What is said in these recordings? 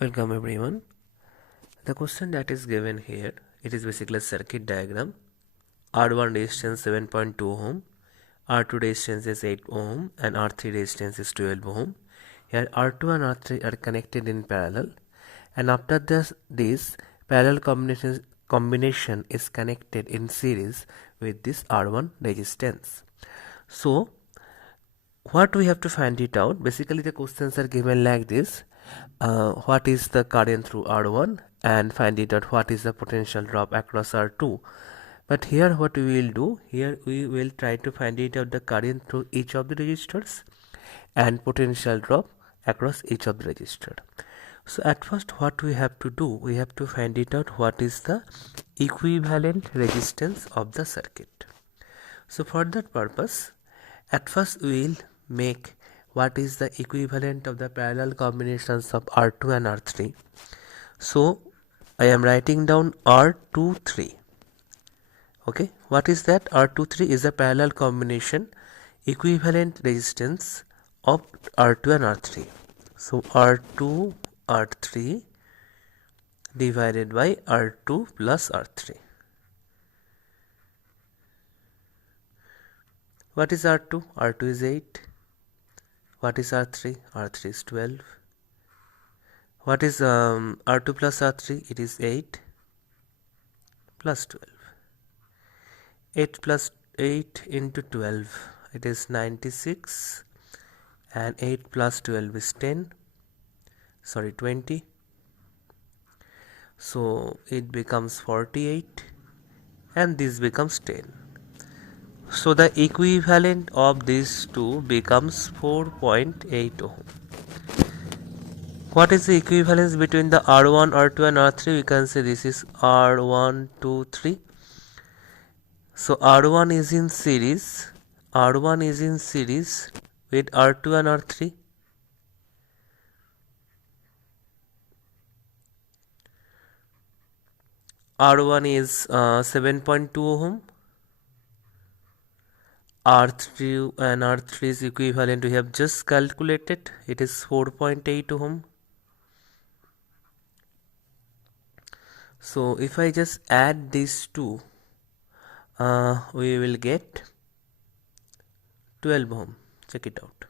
Welcome everyone. The question that is given here, it is basically a circuit diagram. R1 resistance 7.2 ohm, R2 resistance is 8 ohm and R3 resistance is 12 ohm. Here R2 and R3 are connected in parallel, and after this parallel combination is connected in series with this R1 resistance. So what we have to find it out, basically the questions are given like this. What is the current through R1 and find it out what is the potential drop across R2. But here what we will do, here we will try to find it out the current through each of the resistors and potential drop across each of the resistor. So at first what we have to do, we have to find it out what is the equivalent resistance of the circuit. So for that purpose, at first we will make what is the equivalent of the parallel combinations of R2 and R3. So I am writing down R23. Okay, what is that? R23 is a parallel combination equivalent resistance of R2 and R3. So R2 R3 divided by R2 plus R3. What is R2? R2 is 8. What is R3? R3 is 12. What is R2 plus R3? It is 8 plus 12. 8 plus 8 into 12, it is 96, and 8 plus 12 is 20. So it becomes 48 and this becomes 10. So the equivalent of these two becomes 4.8 ohm. What is the equivalence between the R1, R2 and R3? We can say this is R1, 2, 3. So R1 is in series. R1 is in series with R2 and R3. R1 is 7.2 ohm. R3 and R3 is equivalent. We have just calculated. It is 4.8 ohm. So if I just add these two, we will get 12 ohm. Check it out.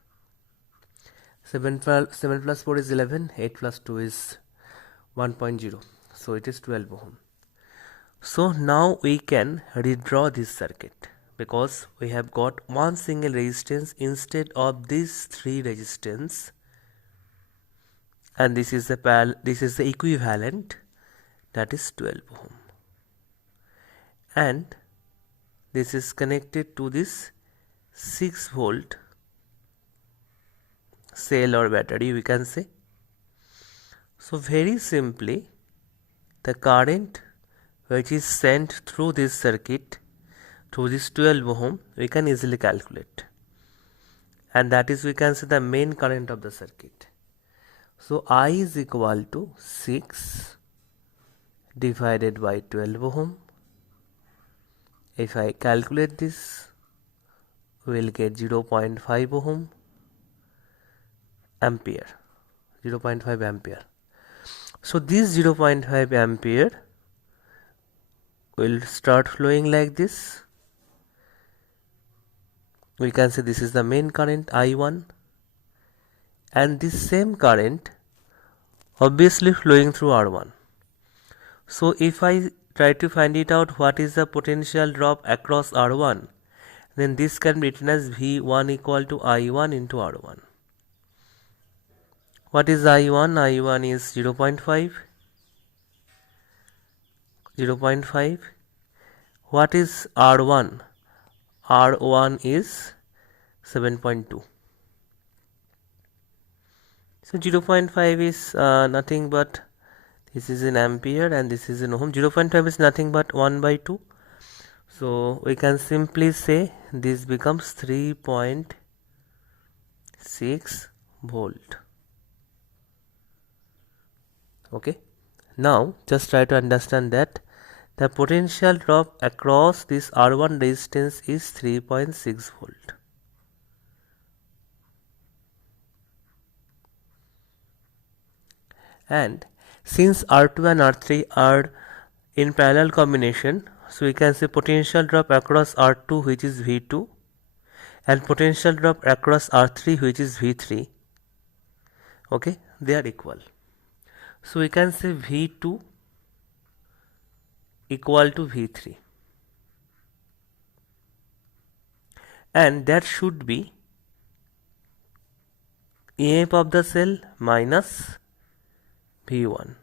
7 plus 4 is 11. 8 plus 2 is 1.0. So it is 12 ohm. So now we can redraw this circuit because we have got one single resistance instead of these three resistance, and this is the equivalent, that is 12 ohm, and this is connected to this 6 volt cell or battery, we can say. So very simply, the current which is sent through this circuit through this 12 ohm we can easily calculate, and that is, we can say, the main current of the circuit. So I is equal to 6 divided by 12 ohm. If I calculate this, we will get 0.5 ohm ampere, 0.5 ampere. So this 0.5 ampere will start flowing like this. We can say this is the main current I1, and this same current obviously flowing through R1. So if I try to find it out what is the potential drop across R1, then this can be written as V1 equal to I1 into R1. What is I1? I1 is 0.5. 0.5. What is R1? R1 is 7.2. So 0.5 is nothing but, this is in ampere and this is in ohm. 0.5 is nothing but 1 by 2. So we can simply say this becomes 3.6 volt. Okay. Now just try to understand that the potential drop across this R1 resistance is 3.6 volt. And since R2 and R3 are in parallel combination, so we can say potential drop across R2 which is V2 and potential drop across R3 which is V3. Okay, they are equal. So we can say V2 equal to V3, and that should be EMF of the cell minus V1,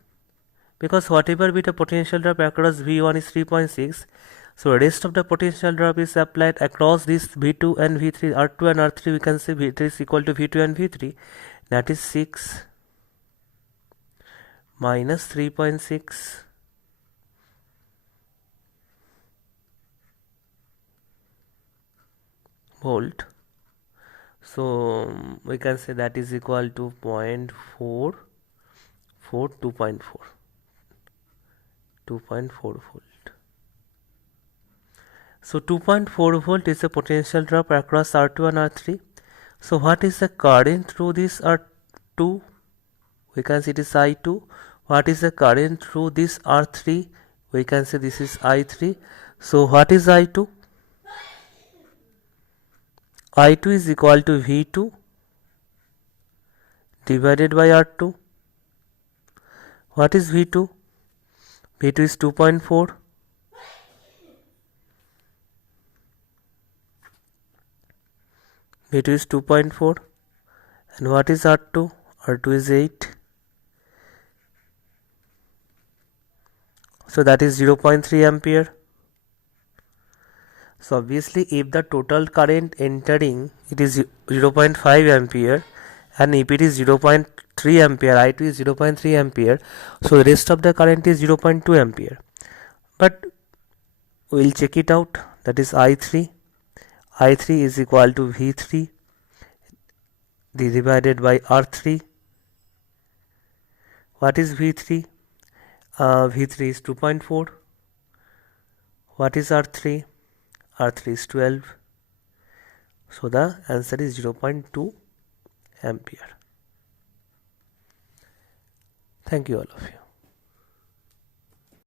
because whatever be the potential drop across V1 is 3.6, so rest of the potential drop is applied across this V2 and V3, R2 and R3. We can say V3 is equal to V2 and V3, that is 6 minus 3.6 volt. So we can say that is equal to 0.4 2.4 volt. So 2.4 volt is the potential drop across R2 and R3. So what is the current through this R2? We can say it is I2. What is the current through this R3? We can say this is I3. So what is I2? I2 is equal to V2 divided by R2. What is V2? V2 is 2.4. V2 is 2.4. And what is R2? R2 is 8. So that is 0.3 ampere. So obviously if the total current entering it is 0.5 ampere, and if it is 0.3 ampere, I2 is 0.3 ampere, so the rest of the current is 0.2 ampere. But we will check it out, that is I3. I3 is equal to V3 divided by R3. What is V3? V3 is 2.4. What is R3? R3 is 12. So the answer is 0.2 ampere. Thank you all of you.